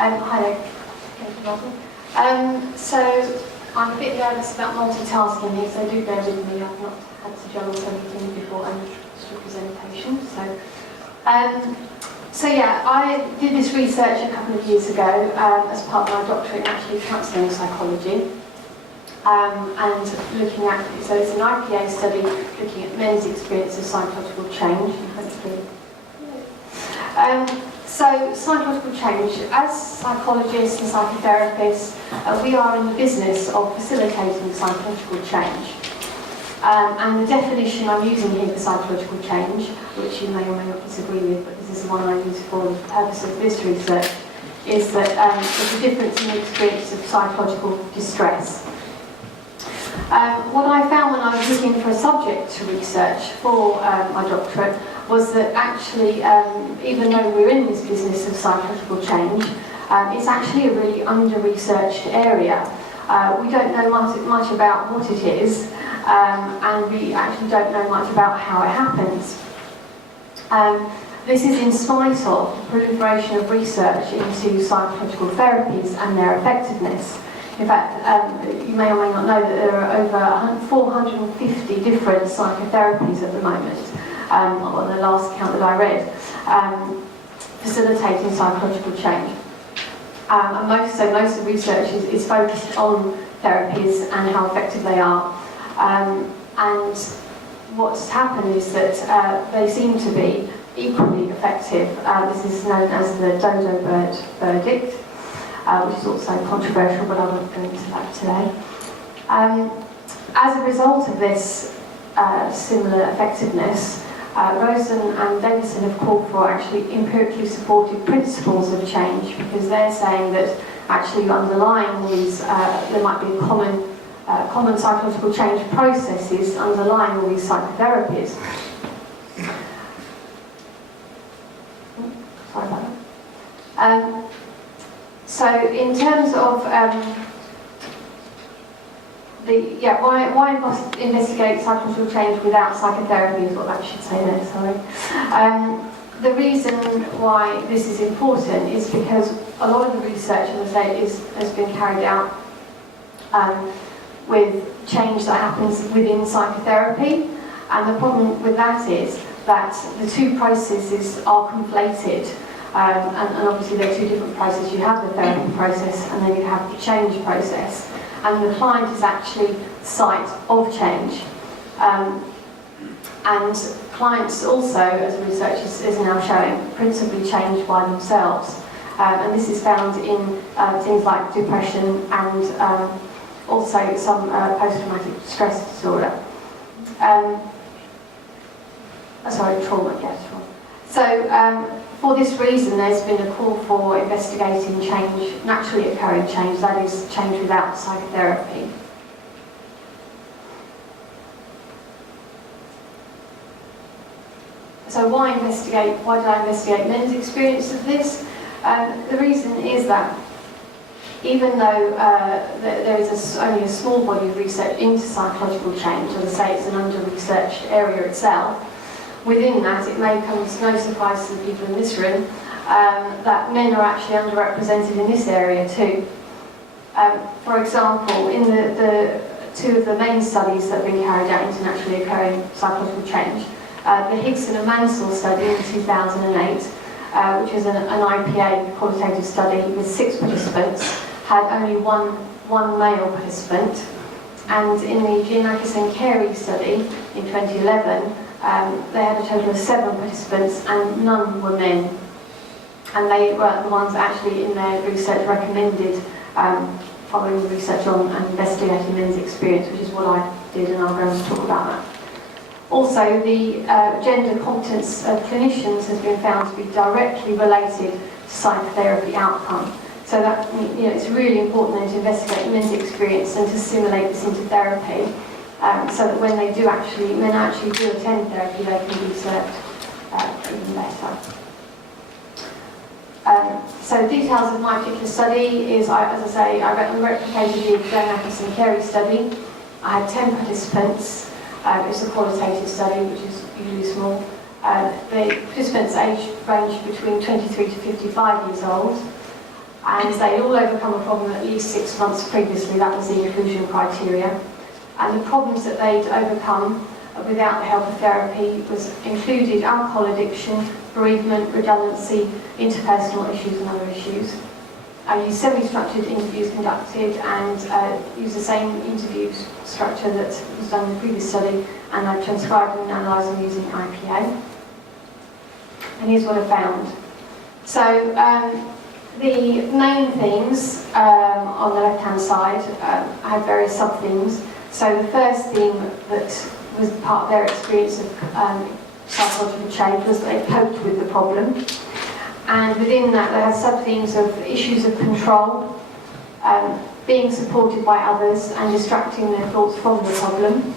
Hi there. Thank you, Martin. So I'm a bit nervous about multitasking here, so do bear with me. I've not had to juggle so many things before and just a presentation. So yeah, I did this research a couple of years ago as part of my doctorate in actually counselling psychology. And looking at, so it's an IPA study looking at men's experience of psychological change. So psychological change, as psychologists and psychotherapists, we are in the business of facilitating psychological change. And the definition I'm using here for psychological change, which you may or may not disagree with, but this is the one I use for the purpose of this research, is that there's a difference in the experience of psychological distress. What I found when I was looking for a subject to research for my doctorate was that actually, even though we're in this business of psychological change, it's actually a really under-researched area. We don't know much about what it is, and we actually don't know much about how it happens. This is in spite of the proliferation of research into psychological therapies and their effectiveness. In fact, you may or may not know that there are over 450 different psychotherapies at the moment, on the last count that I read, facilitating psychological change. And most of the research is focused on therapies and how effective they are. And what's happened is that they seem to be equally effective. This is known as the dodo bird verdict. Which is also controversial, but I won't go into that today. As a result of this similar effectiveness, Rosen and Davison have called for actually empirically supported principles of change, because they're saying that actually underlying these, there might be common psychological change processes underlying all these psychotherapies. Sorry about that. So in terms of why investigate psychological change without psychotherapy is what I should say there, sorry. The reason why this is important is because a lot of the research, as I say, has been carried out with change that happens within psychotherapy, and the problem with that is that the two processes are conflated. And obviously there are two different processes. You have the therapy process and then you have the change process. And the client is actually the site of change. And clients also, as research is now showing, principally change by themselves. And this is found in things like depression and also some post-traumatic stress disorder. Trauma, yes, trauma. So, for this reason, there's been a call for investigating change, naturally occurring change, that is, change without psychotherapy. So why did I investigate men's experience of this? The reason is that even though there is only a small body of research into psychological change, as I say, it's an under-researched area itself, within that, it may come as no surprise to the people in this room that men are actually underrepresented in this area too. For example, in the two of the main studies that have been carried out into naturally occurring psychological change, the Higson and Mansell study in 2008, which is an IPA qualitative study with 6 participants, had only one male participant, and in the Giannakis and Carey study in 2011, they had a total of 7 participants and none were men. And they were the ones actually in their research recommended following the research on and investigating men's experience, which is what I did, and I'll go and talk about that. Also, the gender competence of clinicians has been found to be directly related to psychotherapy outcome. So that, it's really important then to investigate men's experience and to simulate this into therapy. So that when men actually do attend therapy, they can be served even better. So details of my particular study is, as I say, I replicated the Giannakis and Carey study. I had 10 participants. It's a qualitative study, which is usually small. The participants' age ranged between 23 to 55 years old. and they'd all overcome a problem at least 6 months previously. That was the inclusion criteria. And the problems that they'd overcome without the help of therapy included alcohol addiction, bereavement, redundancy, interpersonal issues and other issues. I used semi-structured interviews conducted and used the same interview structure that was done in the previous study, and I transcribed and analysed them using IPA. And here's what I found. So the main themes on the left-hand side had various sub-themes. So the first theme that was part of their experience of psychological change was they coped with the problem. And within that, they had sub-themes of issues of control, being supported by others, and distracting their thoughts from the problem.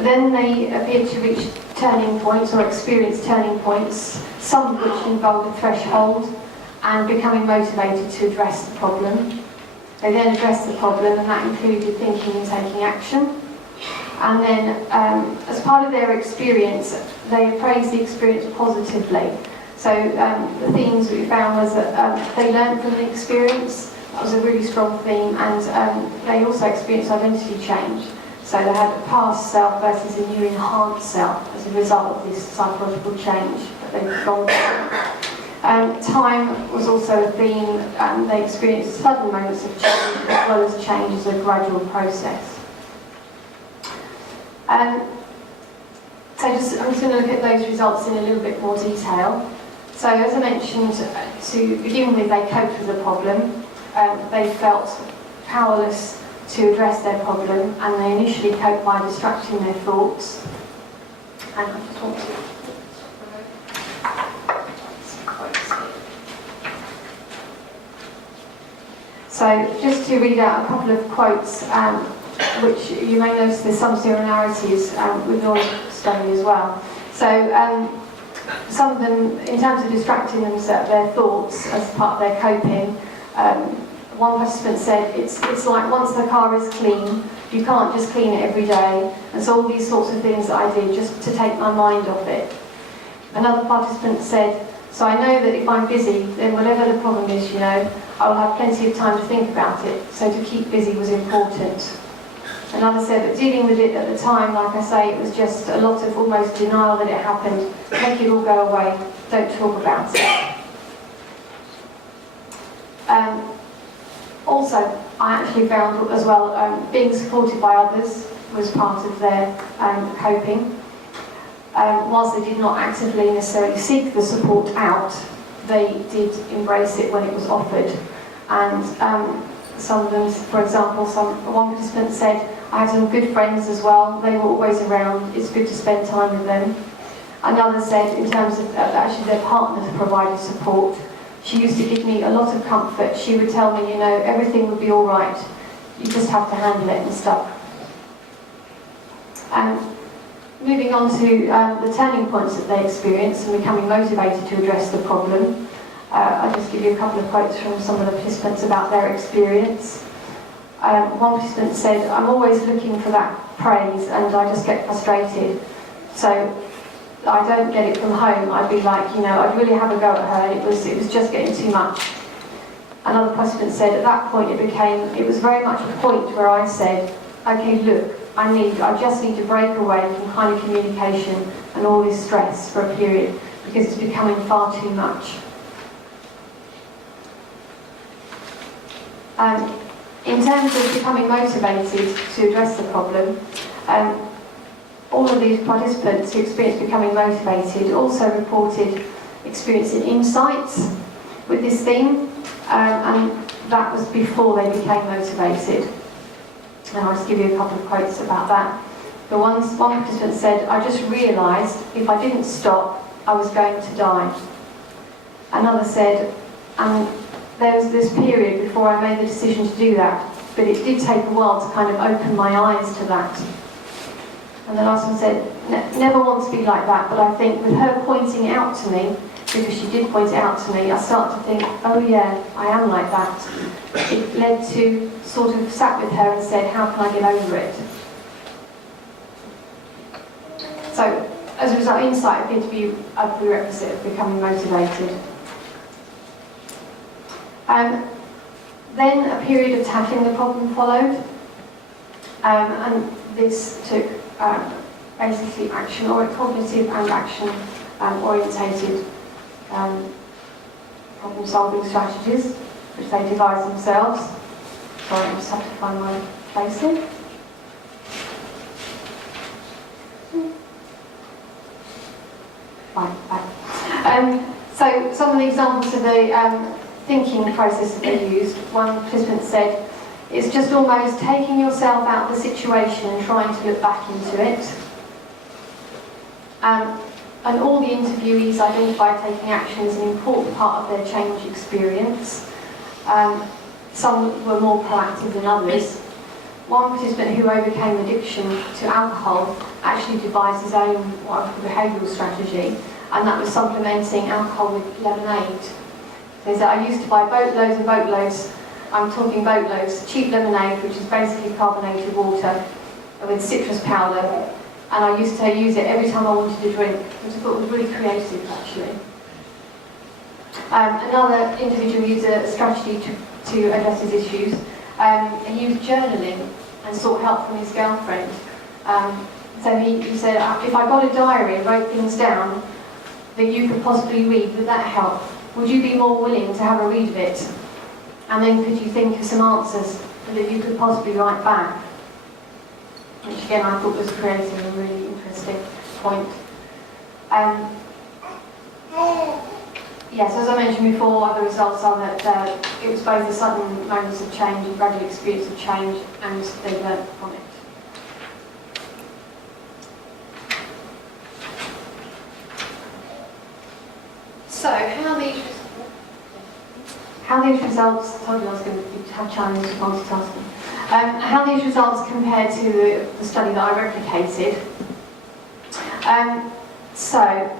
Then they appeared to reach turning points or experience turning points, some of which involved a threshold and becoming motivated to address the problem. They then addressed the problem, and that included thinking and taking action. And then, as part of their experience, they appraised the experience positively. So the themes we found was that they learned from the experience. That was a really strong theme, and they also experienced identity change. So they had a past self versus a new enhanced self as a result of this psychological change that they've gone through. Time was also a theme. They experienced sudden moments of change as well as change as a gradual process. So I'm just going to look at those results in a little bit more detail. So as I mentioned, to begin with, they coped with the problem. They felt powerless to address their problem, and they initially coped by distracting their thoughts. And I just want to So just to read out a couple of quotes, which you may notice there's some similarities with your study as well. So some of them, in terms of distracting themselves, their thoughts as part of their coping, one participant said, it's like once the car is clean, you can't just clean it every day, and so all these sorts of things that I did just to take my mind off it. Another participant said, so I know that if I'm busy, then whatever the problem is, I will have plenty of time to think about it, so to keep busy was important. Another said that dealing with it at the time, like I say, it was just a lot of almost denial that it happened. Make it all go away, don't talk about it. Also, I actually found as well, being supported by others was part of their coping. Whilst they did not actively necessarily seek the support out, they did embrace it when it was offered. And some of them, for example, one participant said, I had some good friends as well, they were always around, it's good to spend time with them. Another said, in terms of actually their partners provided support, she used to give me a lot of comfort. She would tell me, everything would be all right, you just have to handle it and stuff. Moving on to the turning points that they experienced and becoming motivated to address the problem. I'll just give you a couple of quotes from some of the participants about their experience. One participant said, I'm always looking for that praise and I just get frustrated. So I don't get it from home. I'd be like, I'd really have a go at her. It was just getting too much. Another participant said, at that point it was very much a point where I said, okay, look, I just need to break away from kind of communication and all this stress for a period because it's becoming far too much. In terms of becoming motivated to address the problem, all of these participants who experienced becoming motivated also reported experiencing insights with this theme, and that was before they became motivated. And I'll just give you a couple of quotes about that. One participant said, I just realised if I didn't stop, I was going to die. Another said, there was this period before I made the decision to do that, but it did take a while to kind of open my eyes to that. And the last one said, never want to be like that, but I think with her pointing it out to me, because she did point it out to me, I start to think, oh yeah, I am like that. It led to sort of sat with her and said, how can I get over it? So, as a result, insight appeared to be a prerequisite of becoming motivated. Then a period of tackling the problem followed, and this took basically action or cognitive and action orientated problem solving strategies which they devised themselves. Sorry, I just have to find my place here. Right. So some of the examples of the thinking process that they used. One participant said, "It's just almost taking yourself out of the situation and trying to look back into it." And all the interviewees identified taking action as an important part of their change experience. Some were more proactive than others. One participant who overcame addiction to alcohol actually devised his own behavioural strategy, and that was supplementing alcohol with lemonade. So he said, "I used to buy boatloads and boatloads, I'm talking boatloads, cheap lemonade, which is basically carbonated water with citrus powder, and I used to use it every time I wanted to drink," which I thought was really creative, actually. Another individual used a strategy to address his issues. He used journaling and sought help from his girlfriend. So he said, "If I got a diary and wrote things down that you could possibly read, would that help? Would you be more willing to have a read of it? And then could you think of some answers that you could possibly write back?" Which again I thought was creative and a really interesting point. Yes, as I mentioned before, other results are that it was both a sudden moments of change, a gradual experience of change, and they learned from it. So, how these results, I told you I was going to have challenges with multitasking. How these results compare to the study that I replicated. So,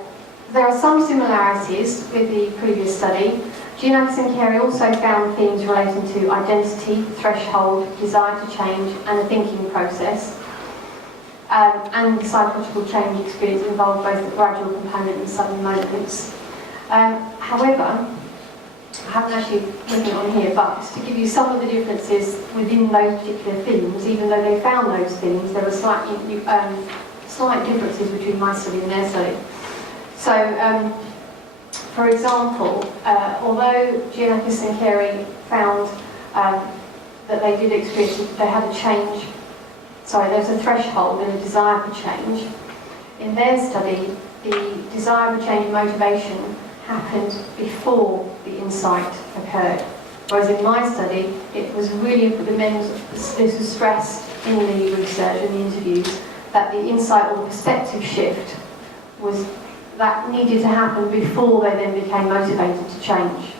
there are some similarities with the previous study. Giannakis and Carey also found themes relating to identity, threshold, desire to change, and the thinking process. And the psychological change experience involved both the gradual component and sudden moments. However, I haven't actually written it on here, but to give you some of the differences within those particular themes, even though they found those themes, there were slight differences between my study and their study. So, for example, although Giannakis and Carey found that they did experience, they had a change, there was a threshold and a desire for change. In their study, the desire for change and motivation happened before the insight occurred. Whereas in my study, it was really, this was stressed in the research and the interviews, that the insight or the perspective shift was that needed to happen before they then became motivated to change.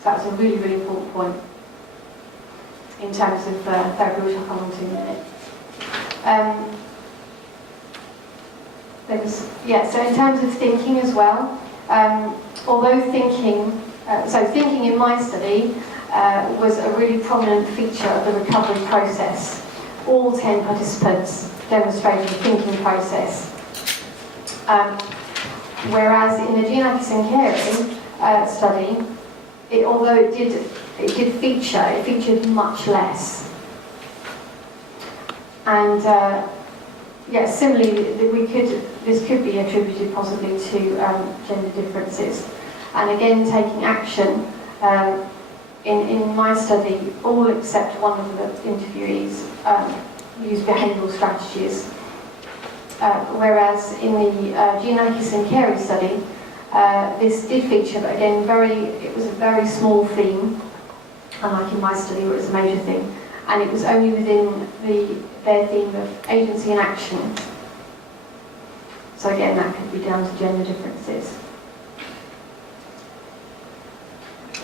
So that's a really, really important point in terms of therapy, which I'll come on to in a minute. So in terms of thinking as well, although thinking in my study was a really prominent feature of the recovery process. All 10 participants demonstrated a thinking process. Whereas in the Giannakis and Carey study, although it did feature, it featured much less. And similarly, this could be attributed possibly to gender differences. And again, taking action, in my study, all except one of the interviewees used behavioural strategies. Whereas in the Giannakis and Carey study, this did feature, but again, it was a very small theme, unlike in my study where it was a major theme, and it was only within their theme of agency and action. So again, that could be down to gender differences.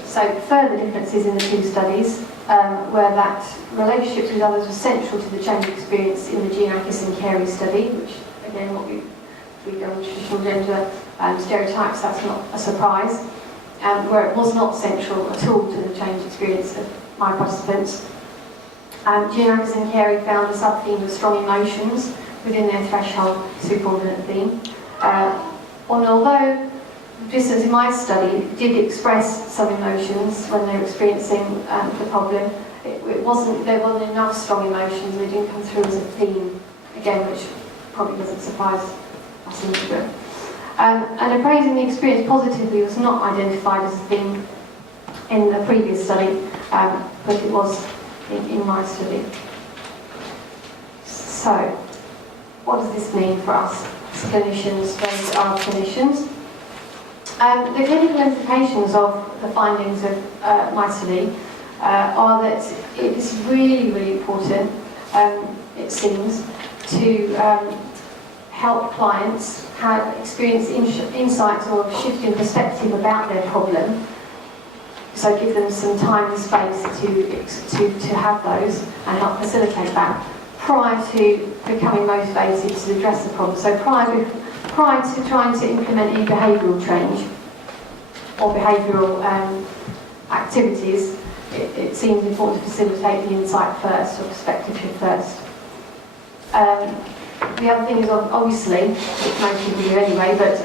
So further differences in the two studies were that relationships with others were central to the change experience in the Giannakis and Carey study, which again, we go on traditional gender stereotypes, that's not a surprise, where it was not central at all to the change experience of my participants. Giannakis and Carey found a sub-theme of strong emotions within their threshold subordinate theme. Although participants in my study did express some emotions when they were experiencing the problem. There wasn't enough strong emotions, they didn't come through as a theme, again, which probably doesn't surprise us in the group. And appraising the experience positively was not identified as a theme in the previous study, but it was in my study. So, what does this mean for us as clinicians, those are clinicians? The clinical implications of the findings of my study are that it is really, really important, it seems, to help clients experience insights or shift in perspective about their problem. So give them some time and space to have those and help facilitate that prior to becoming motivated to address the problem. So prior to trying to implement any behavioural change or behavioural activities, it seems important to facilitate the insight first, or perspective shift first. The other thing is, obviously, which most people do anyway, but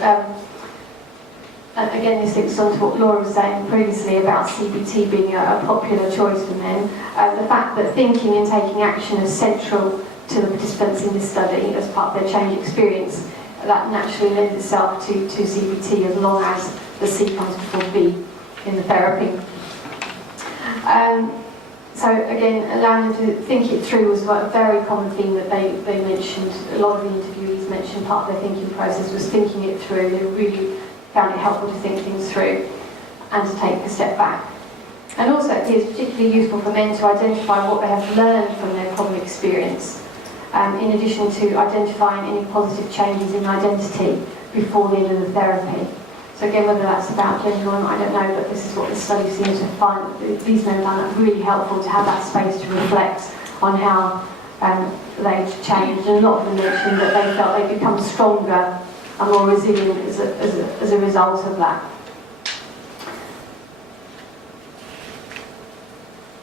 again, this links on to what Laura was saying previously about CBT being a popular choice for men. The fact that thinking and taking action is central to the participants in this study as part of their change experience, that naturally lends itself to CBT as long as the C comes before B in the therapy. So again, allowing them to think it through was a very common theme that they mentioned. A lot of the interviewees mentioned part of their thinking process was thinking it through. They really found it helpful to think things through and to take a step back. And also it is particularly useful for men to identify what they have learned from their problem experience, in addition to identifying any positive changes in identity before the end of the therapy. So again, whether that's about gender or not, I don't know, but this is what the study seems to find. These men found it really helpful to have that space to reflect on how they've changed. And a lot of them mentioned that they felt they'd become stronger and more resilient as a result of that.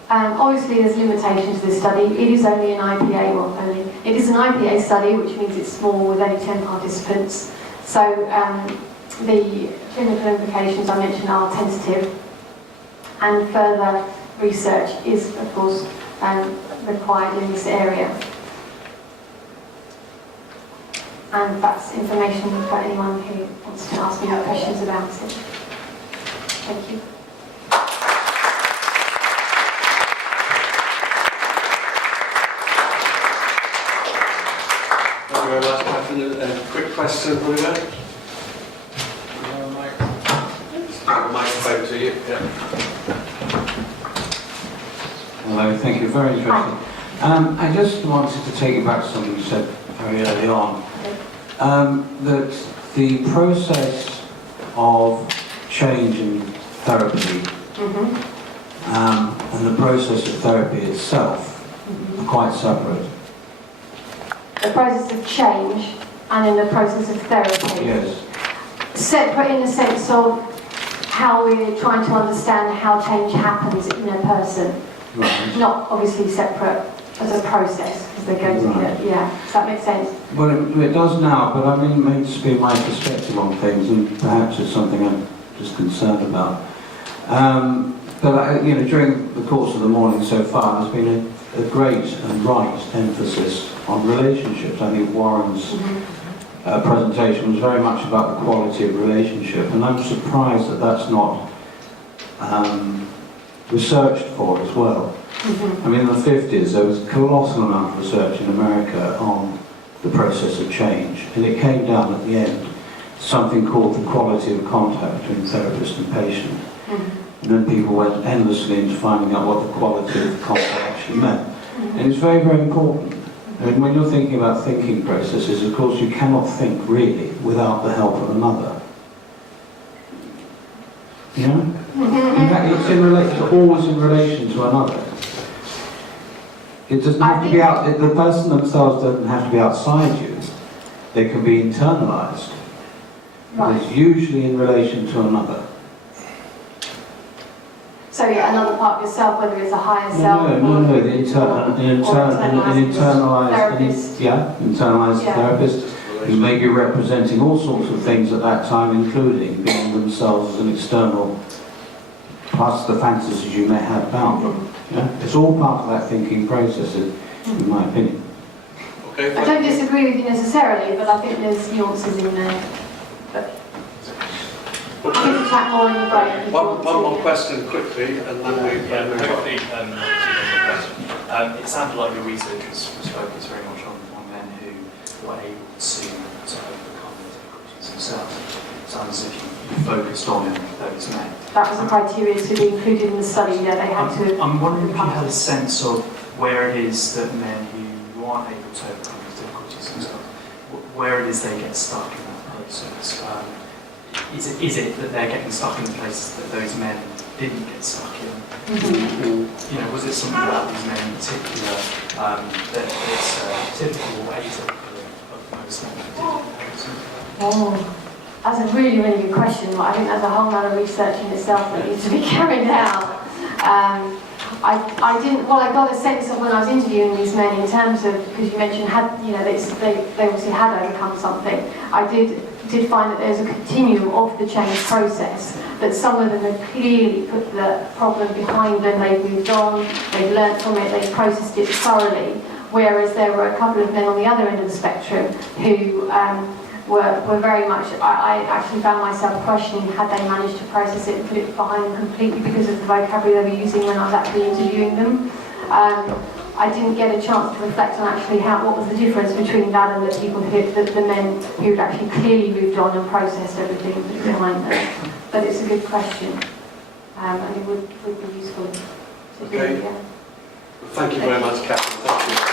Obviously, there's limitations to this study. It is only an IPA, well, it is an IPA study, which means it's small with only 10 participants. So the clinical implications I mentioned are tentative, and further research is, of course, required in this area. And that's information for anyone who wants to ask me more questions about it. Thank you. Thank you very much, Catherine. A quick question, Bruno? Microphone to you. Yeah. Hello, thank you. Very interesting. I just wanted to take you back to something you said very early on. That the process of change in therapy and the process of therapy itself are quite separate. The process of change and in the process of therapy. Yes. Separate in the sense of how we're trying to understand how change happens in a person. Right. Not obviously separate as a process, because they're going together. Yeah, does that make sense? Well, it does now, but I mean, it may just be my perspective on things, and perhaps it's something I'm just concerned about. But you know, during the course of the morning so far, there's been a great and right emphasis on relationships. I think Warren's presentation was very much about the quality of relationship, and I'm surprised that that's not researched for as well. I mean, in the 50s, there was a colossal amount of research in America on the process of change, and it came down at the end to something called the quality of contact between therapist and patient. And then people went endlessly into finding out what the quality of the contact actually meant. And it's very, very important. I mean, when you're thinking about thinking processes, of course, you cannot think really without the help of another. You know? In fact, it's always in relation to another. It doesn't have to be out. The person themselves doesn't have to be outside you. They can be internalized. Right. It's usually in relation to another. So yeah, another part of yourself, whether it's a higher self. No. The internalized therapist. who may be representing all sorts of things at that time, including being themselves as an external, plus the fantasies you may have about them. Yeah? It's all part of that thinking process, in my opinion. Okay, I don't disagree with you necessarily, but I think there's nuances in there. But I can chat more in the break. if you One want to, more yeah. question quickly, and then we Yeah, move on. hopefully, it sounded like your research was focused very much on men who were able to overcome the difficulties themselves. It sounds as if you focused on those men. That was the criteria to be included in the study. Yeah, they had to. I'm wondering if you had a sense of where it is that men who aren't able to overcome these difficulties themselves, where it is they get stuck in that process. Is it that they're getting stuck in places that those men didn't get stuck in? Or, was it something about these men in particular that is typical or atypical of most men who didn't? Oh, that's a really, really good question. I think there's a whole lot of research in itself that needs to be carried out. I didn't. Well, I got a sense of when I was interviewing these men in terms of, because you mentioned they obviously had overcome something. I did find that there's a continuum of the change process, that some of them had clearly put the problem behind them, they've moved on, they've learnt from it, they've processed it thoroughly, whereas there were a couple of men on the other end of the spectrum who were very much, I actually found myself questioning had they managed to process it and put it behind them completely because of the vocabulary they were using when I was actually interviewing them. I didn't get a chance to reflect on actually what was the difference between that and the people the men who had actually clearly moved on and processed everything and put it behind them. But it's a good question, and it would be useful to do. Okay. Yeah. Thank you very much, Catherine. Thank you.